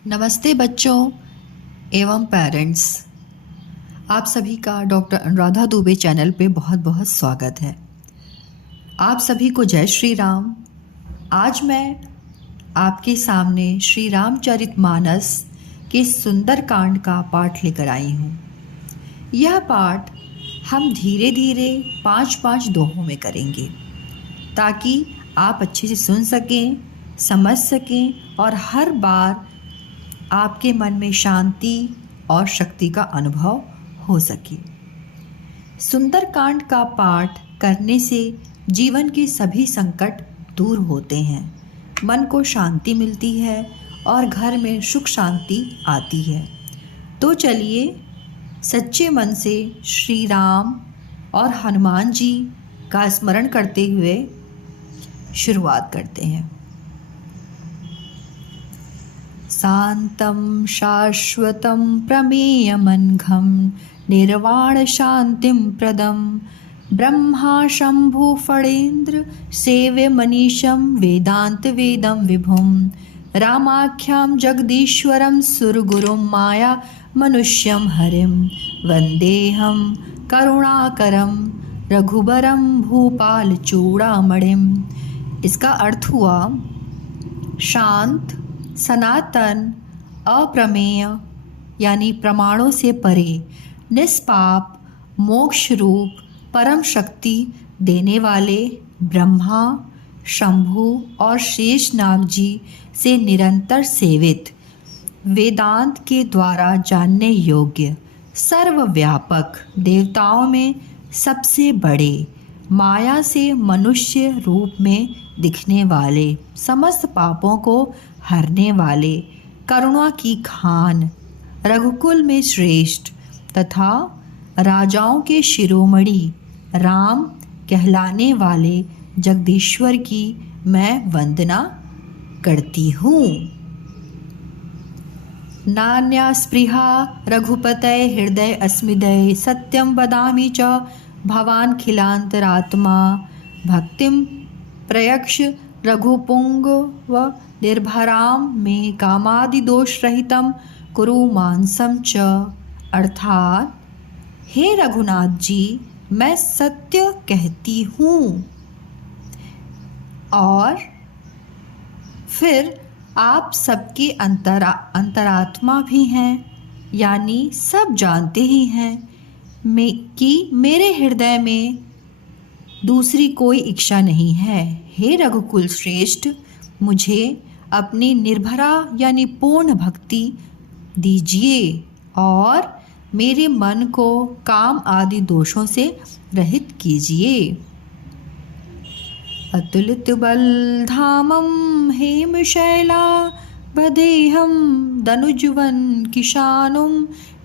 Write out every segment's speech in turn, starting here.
नमस्ते बच्चों एवं पेरेंट्स। आप सभी का डॉक्टर अनुराधा दुबे चैनल पे बहुत बहुत स्वागत है। आप सभी को जय श्री राम। आज मैं आपके सामने श्री रामचरितमानस के सुंदर कांड का पाठ लेकर आई हूँ। यह पाठ हम धीरे धीरे 5-5 दोहों में करेंगे ताकि आप अच्छे से सुन सकें, समझ सकें और हर बार आपके मन में शांति और शक्ति का अनुभव हो सके। सुंदरकांड का पाठ करने से जीवन के सभी संकट दूर होते हैं, मन को शांति मिलती है और घर में सुख शांति आती है। तो चलिए सच्चे मन से श्री राम और हनुमान जी का स्मरण करते हुए शुरुआत करते हैं। शान्तं शाश्वतं प्रमेयमनघं निर्वाण शान्तिं प्रदं ब्रह्मा शम्भु फणीन्द्र सेव्य मनीषं वेदांत वेदं विभुं रामाख्यां जगदीश्वरं सुरगुरुं माया मनुष्यं हरिं वन्देऽहं करुणाकरं रघुबरं भूपाल चूड़ामणिं। इसका अर्थ हुआ शांत, सनातन, अप्रमेय यानी प्रमाणों से परे, निष्पाप, मोक्ष रूप परम शक्ति देने वाले ब्रह्मा, शंभु और शेषनाग जी से निरंतर सेवित, वेदांत के द्वारा जानने योग्य, सर्वव्यापक, देवताओं में सबसे बड़े, माया से मनुष्य रूप में दिखने वाले, समस्त पापों को हरने वाले, करुणा की खान, रघुकुल में श्रेष्ठ तथा राजाओं के शिरोमणि राम कहलाने वाले जगदीश्वर की मैं वंदना करती हूँ। नान्या स्पृहा रघुपतये हृदय अस्मिदय सत्यं वदामि च भवान् खिलान्तरात्मा भक्तिं प्रयक्ष रघुपुंगव निर्भरां मे कामादिदोष रहितं कुरु मानसं च। अर्थात हे रघुनाथ जी, मैं सत्य कहती हूँ। और फिर आप सबके अंतरात्मा भी हैं, यानी सब जानते ही हैं कि मेरे हृदय में दूसरी कोई इच्छा नहीं है। हे रघुकुल श्रेष्ठ, मुझे अपनी निर्भरा यानी पूर्ण भक्ति दीजिए और मेरे मन को काम आदि दोषों से रहित कीजिए। अतुलित बलधामं हेमशैला बदेहं दनुजवन किशानुं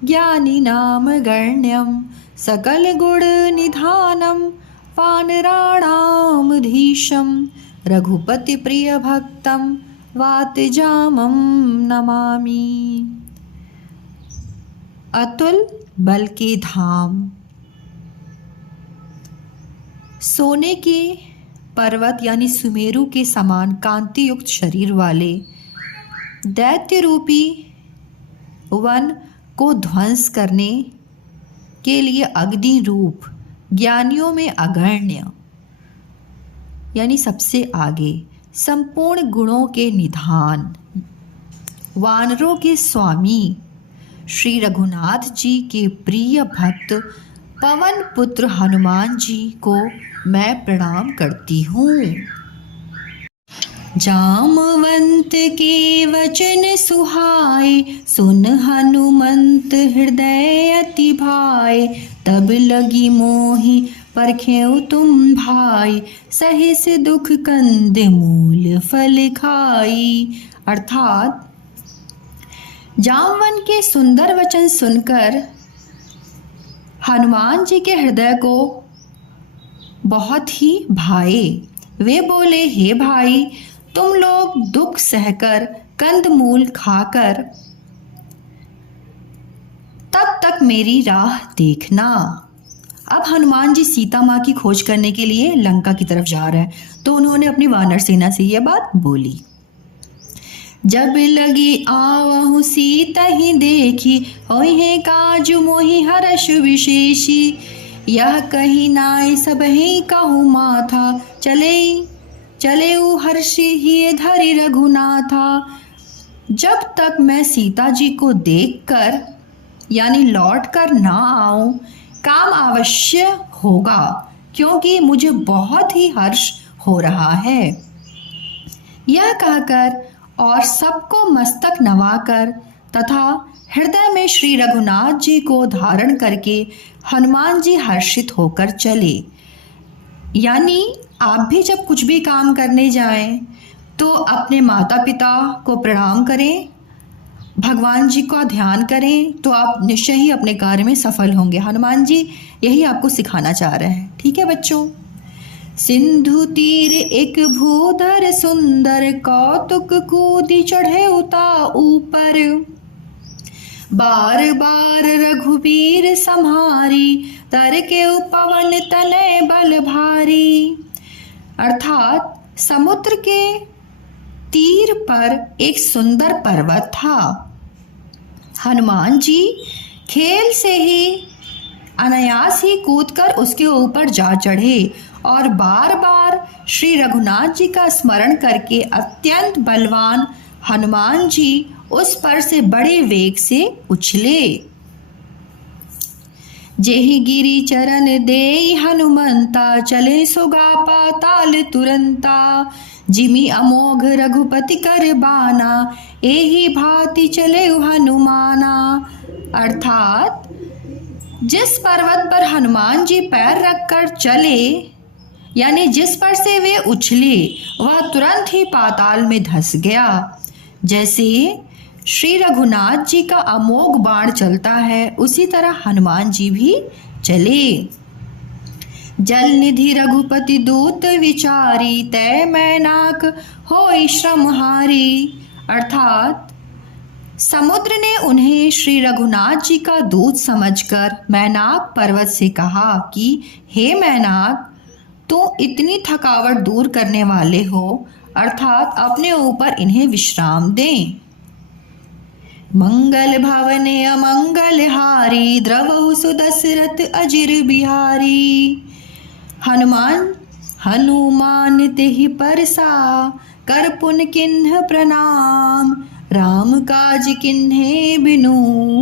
ज्ञानिनाम गण्यं सकल गुण निधानं वानराणाम धीशं रघुपति प्रिय भक्तं वातजामं नमामि। अतुल बल के धाम, सोने के पर्वत यानी सुमेरु के समान कांति युक्त शरीर वाले, दैत्य रूपी वन को ध्वंस करने के लिए अग्नि रूप, ज्ञानियों में अग्रण्य यानी सबसे आगे, संपूर्ण गुणों के निधान, वानरों के स्वामी श्री रघुनाथ जी के प्रिय भक्त पवन पुत्र हनुमान जी को मैं प्रणाम करती हूँ। जामवंत के वचन सुहाए सुन हनुमंत हृदय अति भाए तब लगी मोहि परखेउ तुम भाई सहिस दुख कंद मूल फल खाई। अर्थात जामवन के सुंदर वचन सुनकर हनुमान जी के हृदय को बहुत ही भाए। वे बोले, हे भाई, तुम लोग दुख सहकर कंदमूल खाकर तब तक मेरी राह देखना। अब हनुमान जी सीता माँ की खोज करने के लिए लंका की तरफ जा रहे हैं, तो उन्होंने अपनी वानर सेना से यह बात बोली। जब लगी आवहु सीता ही देखी, होई काजु मोहि हर्ष विशेषी। यह कही नाई सब ही कहूँ माथा, चले हर्षि ही धरि रघुनाथा। जब तक मैं सीता जी को देखकर यानी लौट कर ना आऊं, काम अवश्य होगा, क्योंकि मुझे बहुत ही हर्ष हो रहा है। यह कहकर और सबको मस्तक नवाकर तथा हृदय में श्री रघुनाथ जी को धारण करके हनुमान जी हर्षित होकर चले। यानी आप भी जब कुछ भी काम करने जाएं तो अपने माता पिता को प्रणाम करें, भगवान जी का ध्यान करें, तो आप निश्चय ही अपने कार्य में सफल होंगे। हनुमान जी यही आपको सिखाना चाह रहे हैं। ठीक है बच्चों। सिंधु तीर एक भूधर सुंदर, कौतुक कूदी चढ़े उता ऊपर। बार बार रघुबीर सम्हारी, तर के पवन तनय बल भारी। अर्थात समुद्र के तीर पर एक सुंदर पर्वत था। हनुमान जी खेल से ही अनायास ही कूदकर उसके ऊपर जा चढ़े और बार बार श्री रघुनाथ जी का स्मरण करके अत्यंत बलवान हनुमान जी उस पर से बड़े वेग से उछले। जेहि गिरि चरण देई हनुमंता, चले सुगा पाताल तुरंता। जिमि अमोघ रघुपति कर बाना, एहि भांति चले हनुमाना। अर्थात जिस पर्वत पर हनुमान जी पैर रखकर चले यानी जिस पर से वे उछले, वह तुरंत ही पाताल में धंस गया। जैसे श्री रघुनाथ जी का अमोघ बाण चलता है, उसी तरह हनुमान जी भी चले। जल निधि रघुपति दूत विचारी, तय मैनाक होई श्रमहारी। अर्थात समुद्र ने उन्हें श्री रघुनाथ जी का दूत समझकर मैनाक पर्वत से कहा कि हे मैनाक, तो इतनी थकावट दूर करने वाले हो, अर्थात अपने ऊपर इन्हें विश्राम दें। मंगल भवने अमंगल हारी, द्रवहु सुदशरथ अजिर बिहारी। हनुमान तेहि परसा, कर पुन किन्ह प्रणाम। राम काज किन्हे बिनु,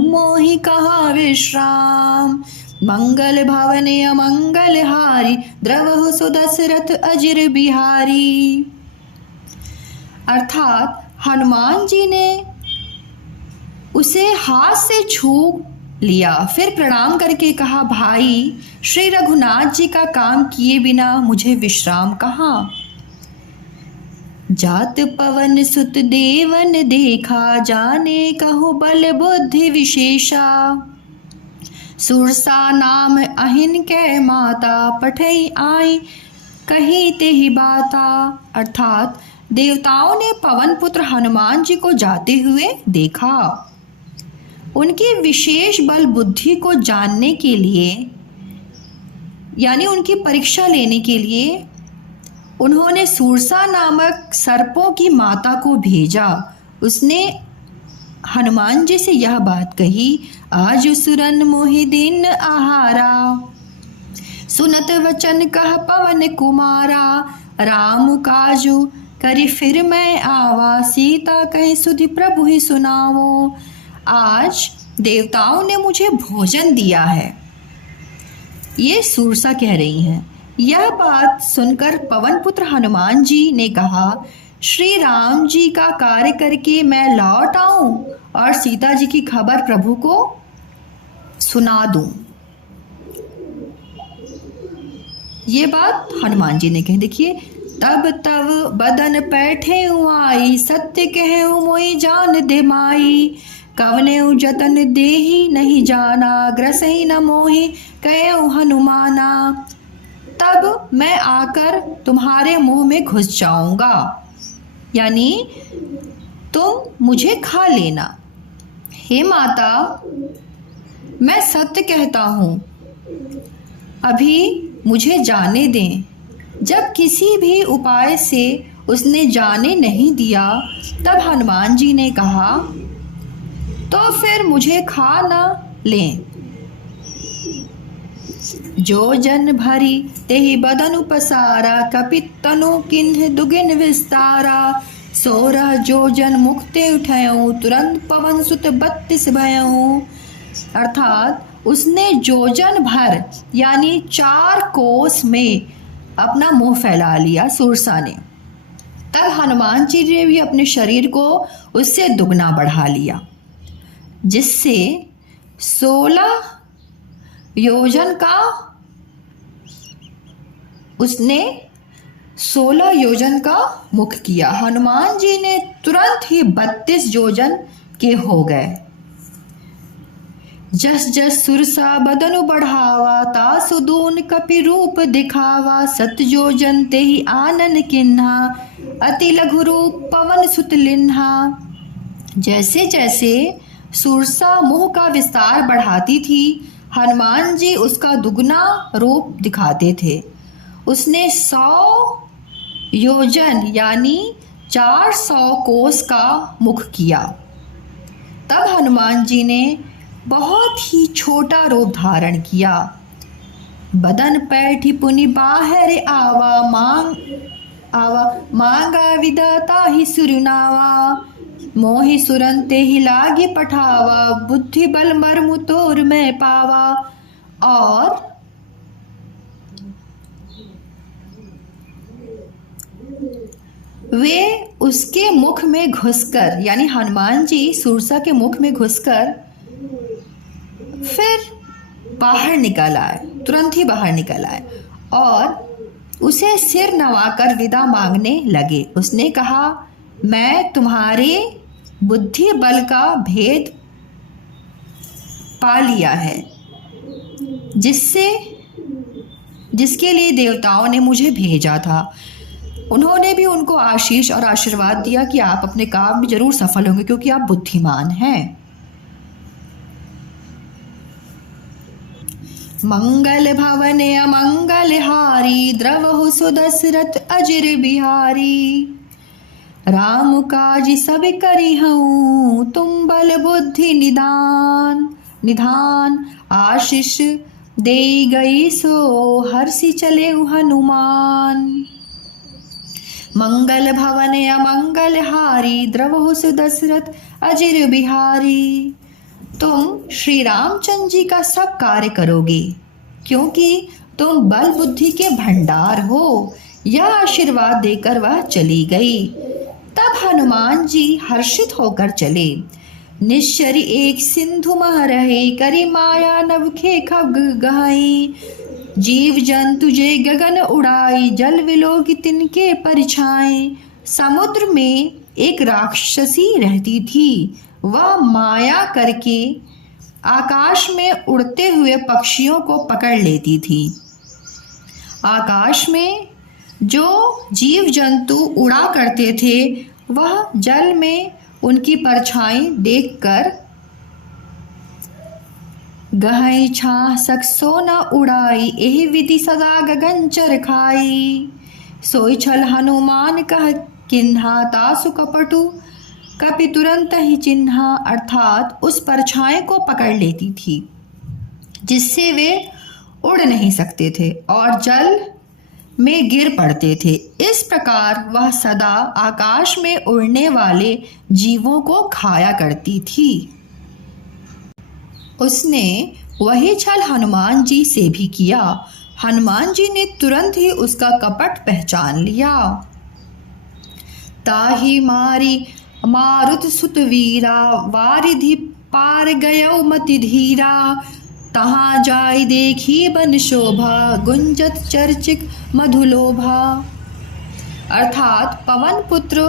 मोहि कहा विश्राम। मंगल भवने अमंगल हारी, द्रवहु सुदशरथ अजिर बिहारी। अर्थात हनुमान जी ने उसे हाथ से छू लिया, फिर प्रणाम करके कहा, भाई श्री रघुनाथ जी का काम किए बिना मुझे विश्राम कहाँ। जात पवन सुत देवन देखा, जाने कहो बल बुद्धि विशेषा। सुरसा नाम अहिन के माता, पठई आई कही तेहि बाता। अर्थात देवताओं ने पवन पुत्र हनुमान जी को जाते हुए देखा। उनकी विशेष बल बुद्धि को जानने के लिए यानी उनकी परीक्षा लेने के लिए उन्होंने सुरसा नामक सर्पों की माता को भेजा। उसने हनुमान जी से यह बात कही, आज सुरन मोहि दिन आहारा। सुनत वचन कह पवन कुमारा, राम काजु करी फिर मैं आवा। सीता कहीं सुधि प्रभु ही सुनावो। आज देवताओं ने मुझे भोजन दिया है, ये सुरसा कह रही हैं। यह बात सुनकर पवन पुत्र हनुमान जी ने कहा, श्री राम जी का कार्य करके मैं लौट आऊं और सीता जी की खबर प्रभु को सुना दूं। ये बात हनुमान जी ने कही। देखिए, तब बदन पैठे आई, सत्य कहे मोई जान दे माई। कवने जतन देही नहीं जाना, ग्रसही न मोहि कहे हनुमाना। तब मैं आकर तुम्हारे मुंह में घुस जाऊंगा, यानी तुम मुझे खा लेना। हे माता, मैं सत्य कहता हूँ, अभी मुझे जाने दें। जब किसी भी उपाय से उसने जाने नहीं दिया। तब हनुमान जी ने कहा, तो फिर मुझे खा न लें। जो जन भरी तेहि बदनु पसारा, कपित तनु किन्ह दुगिन विस्तारा। 16 जो जन मुक्ते उठयऊ, तुरंत पवन सुत 32 भयऊ। अर्थात उसने जोजन भर यानी 4 कोस में अपना मुंह फैला लिया सुरसा ने। तब हनुमान जी ने भी अपने शरीर को उससे दुगना बढ़ा लिया, जिससे 16 योजन का उसने 16 योजन का मुख किया। हनुमान जी ने तुरंत ही 32 योजन के हो गए। जस जस सुरसा बदनु बढ़ावा, तासु दून कपि रूप दिखावा। 7 योजन तेहि आनन किन्हा, अति लघु रूप पवन सुत लिन्हा। जैसे जैसे सुरसा मुंह का विस्तार बढ़ाती थी, हनुमान जी उसका दुगना रूप दिखाते थे। उसने 100 योजन यानी 400 कोस का मुख किया। तब हनुमान जी ने बहुत ही छोटा रूप धारण किया। बदन पैठी पुनि बाहर आवा, मांगा विदाता ही सुरनावा। मोहि सुरंते ही लागी पठावा, बुद्धि बल मर्मु तोर में पावा। और वे उसके मुख में घुसकर यानी हनुमान जी सुरसा के मुख में घुसकर फिर बाहर निकल आए, तुरंत ही बाहर निकल आए और उसे सिर नवाकर विदा मांगने लगे। उसने कहा, मैं तुम्हारे बुद्धि बल का भेद पा लिया है, जिसके लिए देवताओं ने मुझे भेजा था। उन्होंने भी उनको आशीष और आशीर्वाद दिया कि आप अपने काम में जरूर सफल होंगे, क्योंकि आप बुद्धिमान हैं। मंगल भवने अमंगल हारी, द्रवहु सुदशरथ अजिर बिहारी। राम काज सब करी हूँ, तुम बल बुद्धि निधान। आशीष दे गई सो हर्षि चले हनुमान। मंगल भवने अमंगल हारी, द्रवहु सुदशरथ अजिर बिहारी। तुम श्री रामचंद्र जी का सब कार्य करोगे, क्योंकि तुम बल बुद्धि के भंडार हो। यह आशीर्वाद देकर वह चली गई। तब हनुमान जी हर्षित होकर चले। निश्चरी एक सिंधु मह रहे, करी माया नवखे खग गहाई। जीव जंतु जे गगन उड़ाई, जल विलोक तिनके परिछाए। समुद्र में एक राक्षसी रहती थी। वह माया करके आकाश में उड़ते हुए पक्षियों को पकड़ लेती थी। आकाश में जो जीव जंतु उड़ा करते थे, वह जल में उनकी परछाई देखकर गहई छा सकसो न उड़ाई, एहि विधि सदा गगन चर खाई। सोई छल हनुमान कह किन्हा, तासु कपटु कपि तुरंत ही चिन्हा। अर्थात उस परछाई को पकड़ लेती थी, जिससे वे उड़ नहीं सकते थे और जल में गिर पड़ते थे। इस प्रकार वह सदा आकाश में उड़ने वाले जीवों को खाया करती थी। उसने वही छल हनुमान जी से भी किया। हनुमान जी ने तुरंत ही उसका कपट पहचान लिया। ताहि मारी मारुत सुत वीरा, वारिधि पार गयो मति धीरा। तहाँ जाय देखी बन शोभा, गुंजत चर्चिक मधुलोभा। अर्थात पवन पुत्र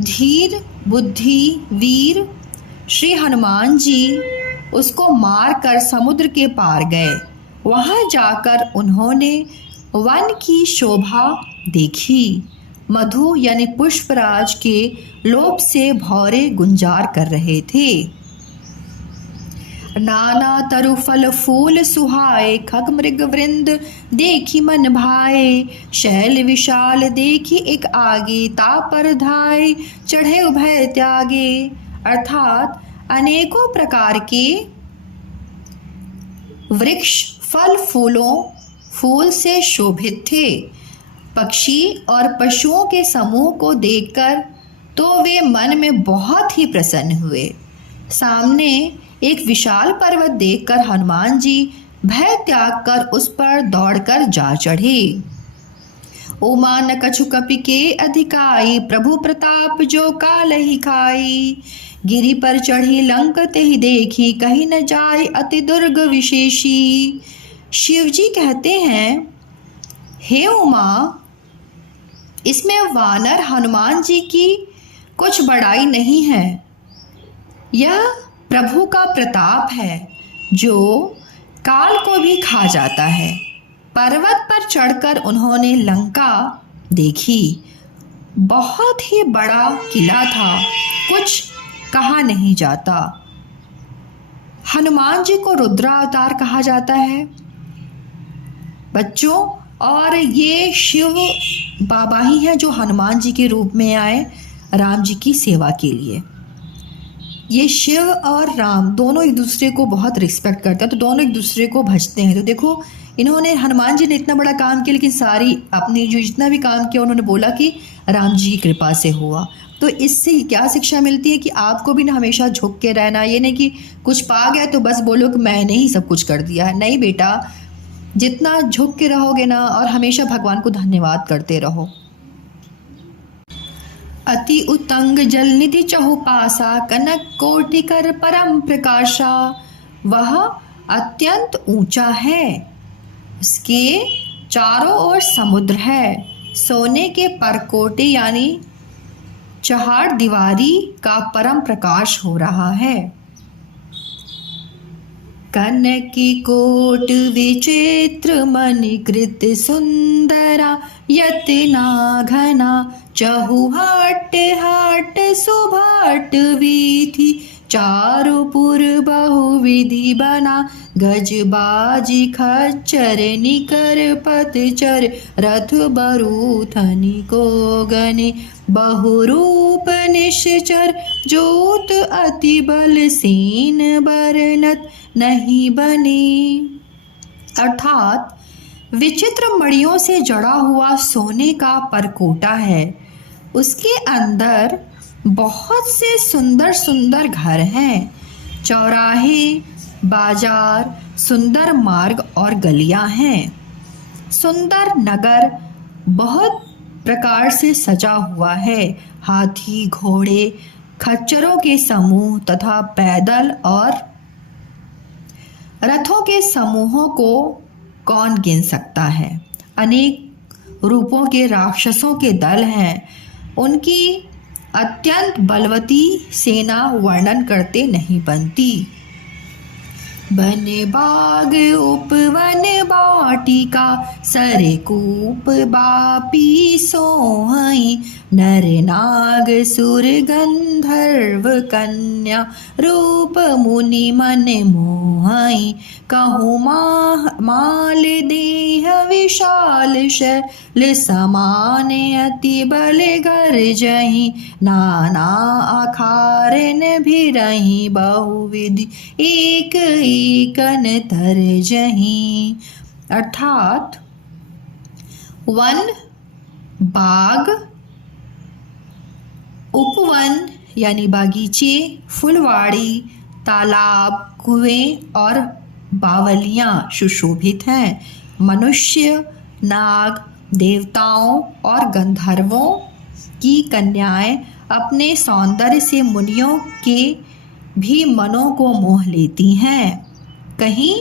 धीर बुद्धि वीर श्री हनुमान जी उसको मार कर समुद्र के पार गए। वहाँ जाकर उन्होंने वन की शोभा देखी। मधु यानी पुष्पराज के लोभ से भौरे गुंजार कर रहे थे। नाना तरु फल फूल सुहाए, खग मृग वृंद देखी मन भाए। शैल विशाल देखी एक आगे, ता पर धाय चढ़े उभय त्यागे। अर्थात अनेकों प्रकार के वृक्ष फल फूल से शोभित थे। पक्षी और पशुओं के समूह को देखकर तो वे मन में बहुत ही प्रसन्न हुए। सामने एक विशाल पर्वत देखकर हनुमान जी भय त्याग कर उस पर दौड़कर जा चढ़े। उमा न कछु कपि के अधिकाई, प्रभु प्रताप जो काल ही खाई। गिरि पर चढ़ी लंक ते ही देखी, कहीं न जाए अति दुर्ग विशेषी। शिवजी कहते हैं, हे उमा, इसमें वानर हनुमान जी की कुछ बड़ाई नहीं है। यह प्रभु का प्रताप है जो काल को भी खा जाता है। पर्वत पर चढ़कर उन्होंने लंका देखी। बहुत ही बड़ा किला था, कुछ कहा नहीं जाता। हनुमान जी को रुद्रावतार कहा जाता है बच्चों, और ये शिव बाबा ही हैं जो हनुमान जी के रूप में आए राम जी की सेवा के लिए। ये शिव और राम दोनों एक दूसरे को बहुत रिस्पेक्ट करते हैं, तो दोनों एक दूसरे को भजते हैं। तो देखो, इन्होंने हनुमान जी ने इतना बड़ा काम किया, लेकिन सारी अपनी जो जितना भी काम किया उन्होंने बोला कि राम जी की कृपा से हुआ। तो इससे क्या शिक्षा मिलती है कि आपको भी ना हमेशा झुक के रहना। ये नहीं कि कुछ पा गया तो बस बोलो कि मैंने ही सब कुछ कर दिया है। नहीं बेटा, जितना झुक के रहोगे ना और हमेशा भगवान को धन्यवाद करते रहो। अति उतंग जल निधि चहुपासा, कनक कोटि कर परम प्रकाशा। वह अत्यंत ऊंचा है, उसके चारों ओर समुद्र है। सोने के परकोटे यानी चहाड़ दीवारी का परम प्रकाश हो रहा है। कनकी कोट विचित्र मणिकृत सुंदरा, यतना घना चहुहट हट सुभट वीथि। चारुपुर बहुविधि बना, गजबाजी खच्चर निकर पतचर। रथ बरूथनि को गने, बहुरूप निश्चर। जोत अति बल सेन बरनत नहीं बने। अर्थात विचित्र मणियों से जड़ा हुआ सोने का परकोटा है। उसके अंदर बहुत से सुंदर सुंदर घर हैं, चौराहे, बाजार, सुंदर मार्ग और गलियां हैं। सुंदर नगर बहुत प्रकार से सजा हुआ है। हाथी, घोड़े, खच्चरों के समूह तथा पैदल और रथों के समूहों को कौन गिन सकता है। अनेक रूपों के राक्षसों के दल हैं। उनकी अत्यंत बलवती सेना वर्णन करते नहीं बनती। वन बाग उपवन बाटिका, सरकूप बापी सोहई। नर नाग सुर गंधर्व कन्या, रूप मुनि मन मोहई। कहूँ माल देह विशाल शैल समान, अति बल गर्जहि। नाना आखारन भिरहि, बहुविधि एक एकन तरजहि। अर्थात वन, बाग, उपवन यानी बागीचे, फुलवाड़ी, तालाब, कुएं और बावलियां सुशोभित हैं। मनुष्य, नाग, देवताओं और गंधर्वों की कन्याएं अपने सौंदर्य से मुनियों के भी मनों को मोह लेती हैं। कहीं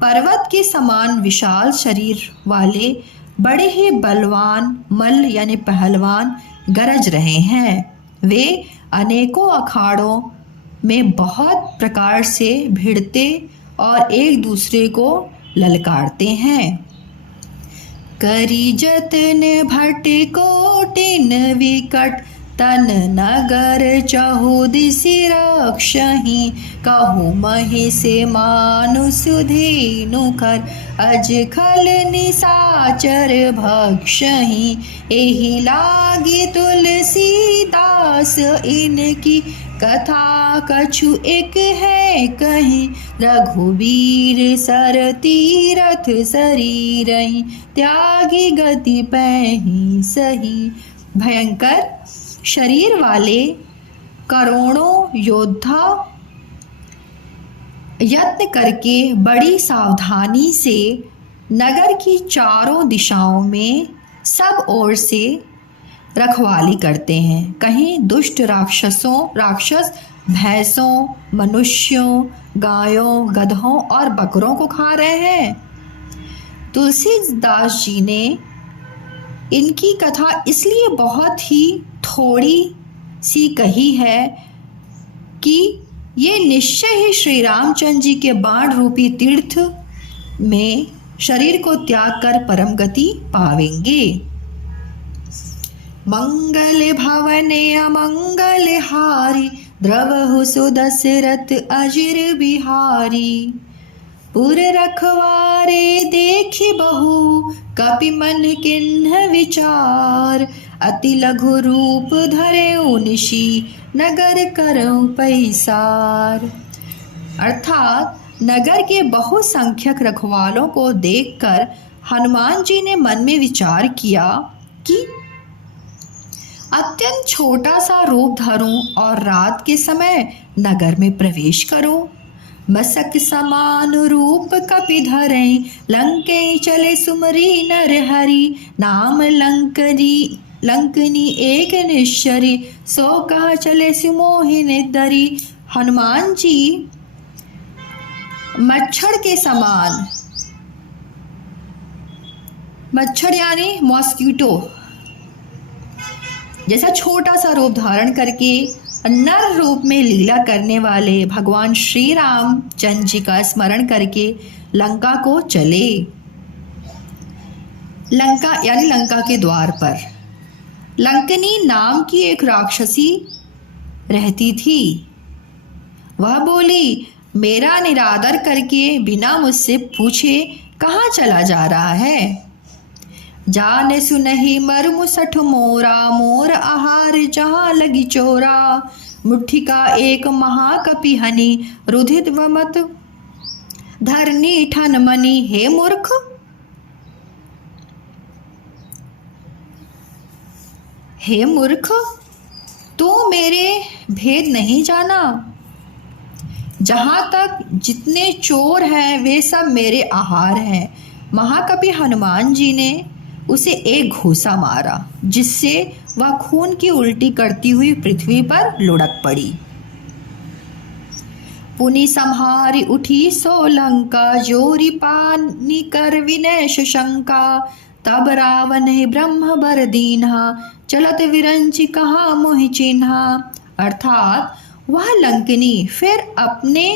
पर्वत के समान विशाल शरीर वाले बड़े ही बलवान मल्ल यानी पहलवान गरज रहे हैं। वे अनेकों अखाड़ों में बहुत प्रकार से भिड़ते और एक दूसरे को ललकारते हैं। करी जतन भट कोटिन विकट, तन नगर चहुदिसि रक्षहि, कहु महि से मानुष धेनु कर, अज खल निसाचर भक्षहि, एहि लागी तुलसीदास इनकी, कथा कछु एक है कहीं, रघुवीर सर तीरथ शरीरहि, त्यागी गति पैहि सही। भयंकर शरीर वाले करोड़ों योद्धा यत्न करके बड़ी सावधानी से नगर की चारों दिशाओं में सब ओर से रखवाली करते हैं। कहीं दुष्ट राक्षस भैंसों, मनुष्यों, गायों, गधों और बकरों को खा रहे हैं। तुलसीदास जी ने इनकी कथा इसलिए बहुत ही थोड़ी सी कही है कि ये निश्चय ही श्री रामचंद्र जी के बाण रूपी तीर्थ में शरीर को त्याग कर परम गति पावेंगे। मंगल भवने अमंगल हारी, द्रवहु सुदशरथ अजिर बिहारी, पुर रखवारे देखि बहु, कपि मन किन्ह विचार, अति लघु रूप धरे निशि, नगर करऊं पैसार। अर्थात नगर के बहुसंख्यक रखवालों को देखकर हनुमान जी ने मन में विचार किया कि अत्यंत छोटा सा रूप धरूं और रात के समय नगर में प्रवेश करूं। मसक समान रूप कपि धरें, लंके चले सुमरी नर हरि, नाम लंकनी एक निश्चरी, सो कह चले सुमोहिनी दरी। हनुमान जी मच्छर के समान, मच्छर यानी मॉस्किटो जैसा छोटा सा रूप धारण करके नर रूप में लीला करने वाले भगवान श्री रामचंद्र जी का स्मरण करके लंका को चले। लंका यानी लंका के द्वार पर लंकनी नाम की एक राक्षसी रहती थी। वह बोली, मेरा निरादर करके बिना मुझसे पूछे कहाँ चला जा रहा है। जाने सुनहि मर्मु सठ मोरा, मोर आहार जहाँ लगी चोरा, मुट्ठी का एक महाकपि हनि, रुधित वमत धरनी ठन मनि। हे मूर्ख, हे मूर्ख, तू मेरे भेद नहीं जाना। जहाँ तक जितने चोर हैं वे सब मेरे आहार हैं। महाकवि हनुमान जी ने उसे एक घूसा मारा, जिससे वह खून की उल्टी करती हुई पृथ्वी पर लुढ़क पड़ी। पुनि संहारी उठी सो लंका, जोरी पानी कर विनेश शंका, तब रावण ही ब्रह्म बर दीन्हा, चलत विरंचि कहाँ मोहि चिन्हा। अर्थात वह लंकनी फिर अपने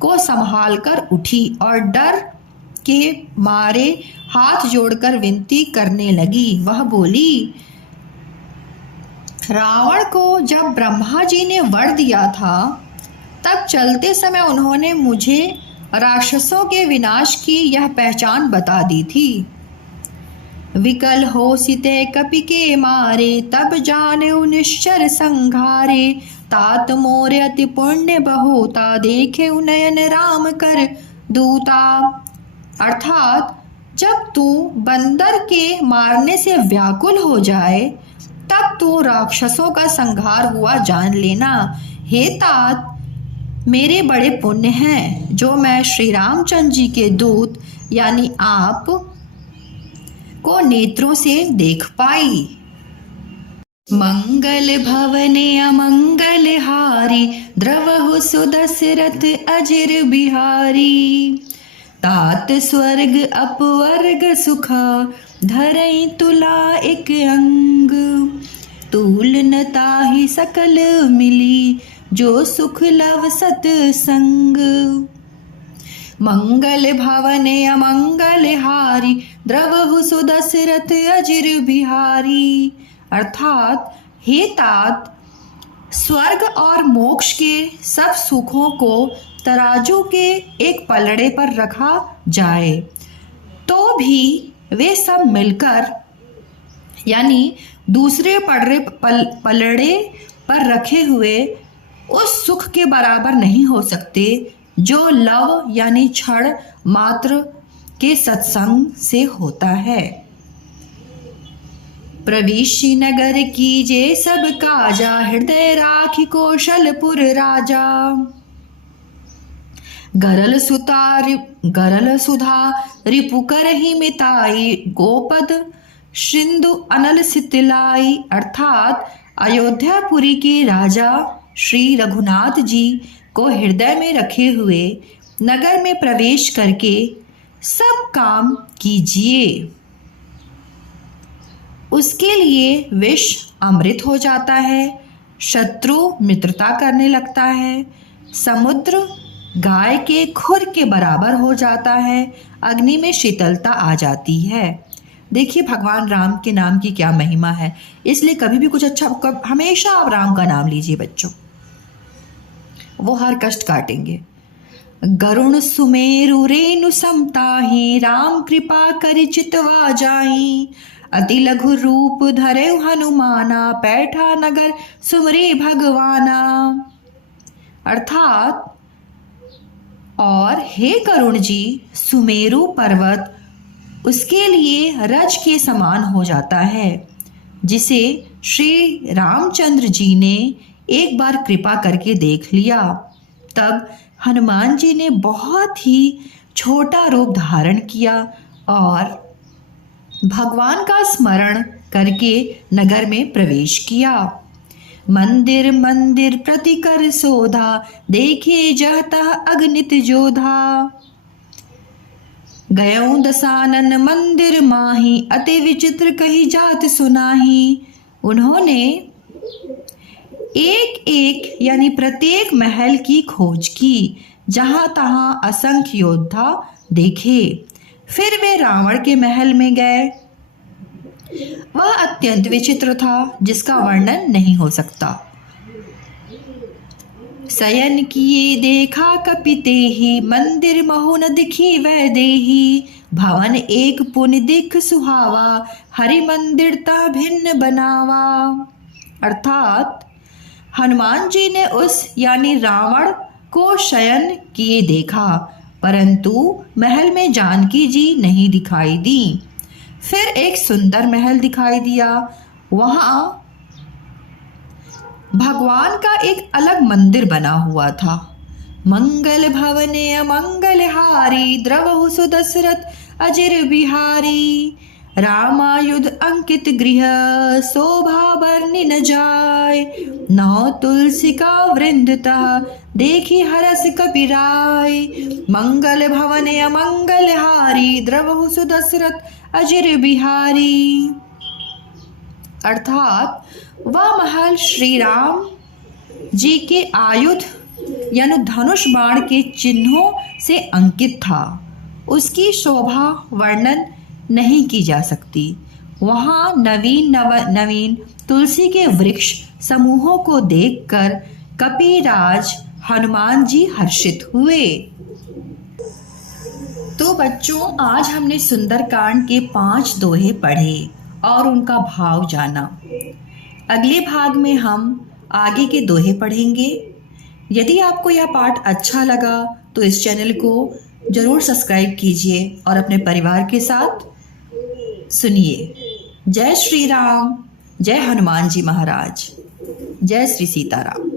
को संभाल कर उठी और डर के मारे हाथ जोड़कर विनती करने लगी। वह बोली, रावण को जब ब्रह्मा जी ने वर दिया था तब चलते समय उन्होंने मुझे राक्षसों के विनाश की यह पहचान बता दी थी। विकल हो सिते कपि के मारे, तब जाने निश्चर संघारे, तात मोरे अति पुण्य बहुता, देखे नयन राम कर दूता। अर्थात जब तू बंदर के मारने से व्याकुल हो जाए तब तू राक्षसों का संहार हुआ जान लेना। हे तात, मेरे बड़े पुण्य हैं जो मैं श्री रामचंद्र जी के दूत यानी आप को नेत्रों से देख पाई। मंगल भवने अमंगल हारी, द्रवहु सुदशरथ अजिर बिहारी, तात स्वर्ग अपवर्ग सुखा, धरई तुला एक अंग, तूल न ताहि सकल मिली, जो सुख लव सतसंग। मंगल भवने अमंगल हारी, द्रवहु सुदशरथ अजिर बिहारी। अर्थात हे तात, स्वर्ग और मोक्ष के सब सुखों को तराजू के एक पलड़े पर रखा जाए तो भी वे सब मिलकर यानी दूसरे पलड़े पर रखे हुए उस सुख के बराबर नहीं हो सकते जो लव यानी क्षण मात्र के सत्संग से होता है। प्रविश्य नगर कीजे सब काजा, हृदय राखी कौशलपुर राजा। गरल सुधा रिपु करहि मिताई, गोपद सिंधु अनल सितलाई। अर्थात अयोध्यापुरी के राजा श्री रघुनाथ जी को हृदय में रखे हुए नगर में प्रवेश करके सब काम कीजिए। उसके लिए विष अमृत हो जाता है, शत्रु मित्रता करने लगता है, समुद्र गाय के खुर के बराबर हो जाता है, अग्नि में शीतलता आ जाती है। देखिए भगवान राम के नाम की क्या महिमा है। इसलिए कभी भी कुछ अच्छा, हमेशा आप राम का नाम लीजिए बच्चों, वो हर कष्ट काटेंगे। गरुण सुमेरु रेणु समताहि, राम कृपा करि चितवा जाई। अति लघु रूप धरे हनुमाना, बैठा नगर सुमरे भगवाना। अर्थात और हे करुण जी, सुमेरु पर्वत उसके लिए रज के समान हो जाता है, जिसे श्री रामचंद्र जी ने एक बार कृपा करके देख लिया। तब हनुमान जी ने बहुत ही छोटा रूप धारण किया और भगवान का स्मरण करके नगर में प्रवेश किया। मंदिर मंदिर प्रति कर सोधा, देखे जहता अगणित जोधा। गयों दसानन मंदिर माही, अति विचित्र कही जात सुनाही। उन्होंने एक एक यानी प्रत्येक महल की खोज की, जहां तहां असंख्य योद्धा देखे। फिर वे रावण के महल में गए। वह अत्यंत विचित्र था, जिसका वर्णन नहीं हो सकता। शयन किए देखा कपिते ही, मंदिर महु न दिखी वै देही। भवन एक पुनि दिख सुहावा, हरि मंदिर ता भिन्न बनावा। अर्थात हनुमान जी ने उस यानी रावण को शयन किए देखा, परंतु महल में जानकी जी नहीं दिखाई दी। फिर एक सुंदर महल दिखाई दिया। वहां भगवान का एक अलग मंदिर बना हुआ था। मंगल भवने अमंगल हारी, द्रवहु सुदशरथ अजिर बिहारी। रामायुध अंकित गृह, शोभा बरनि न जाय। नौ तुलसी का वृंद तह, देखी हरस कपिराय। मंगल भवने अमंगल हारी, द्रवहु सुदशरथ अजिर बिहारी। अर्थात वह महल श्री राम जी के आयुध यानी धनुष बाण के चिन्हों से अंकित था। उसकी शोभा वर्णन नहीं की जा सकती। वहाँ नवीन तुलसी के वृक्ष समूहों को देखकर कपिराज हनुमान जी हर्षित हुए। तो बच्चों, आज हमने सुंदरकांड के 5 दोहे पढ़े और उनका भाव जाना। अगले भाग में हम आगे के दोहे पढ़ेंगे। यदि आपको यह पाठ अच्छा लगा तो इस चैनल को जरूर सब्सक्राइब कीजिए और अपने परिवार के साथ सुनिए। जय श्री राम, जय हनुमान जी महाराज, जय श्री सीताराम।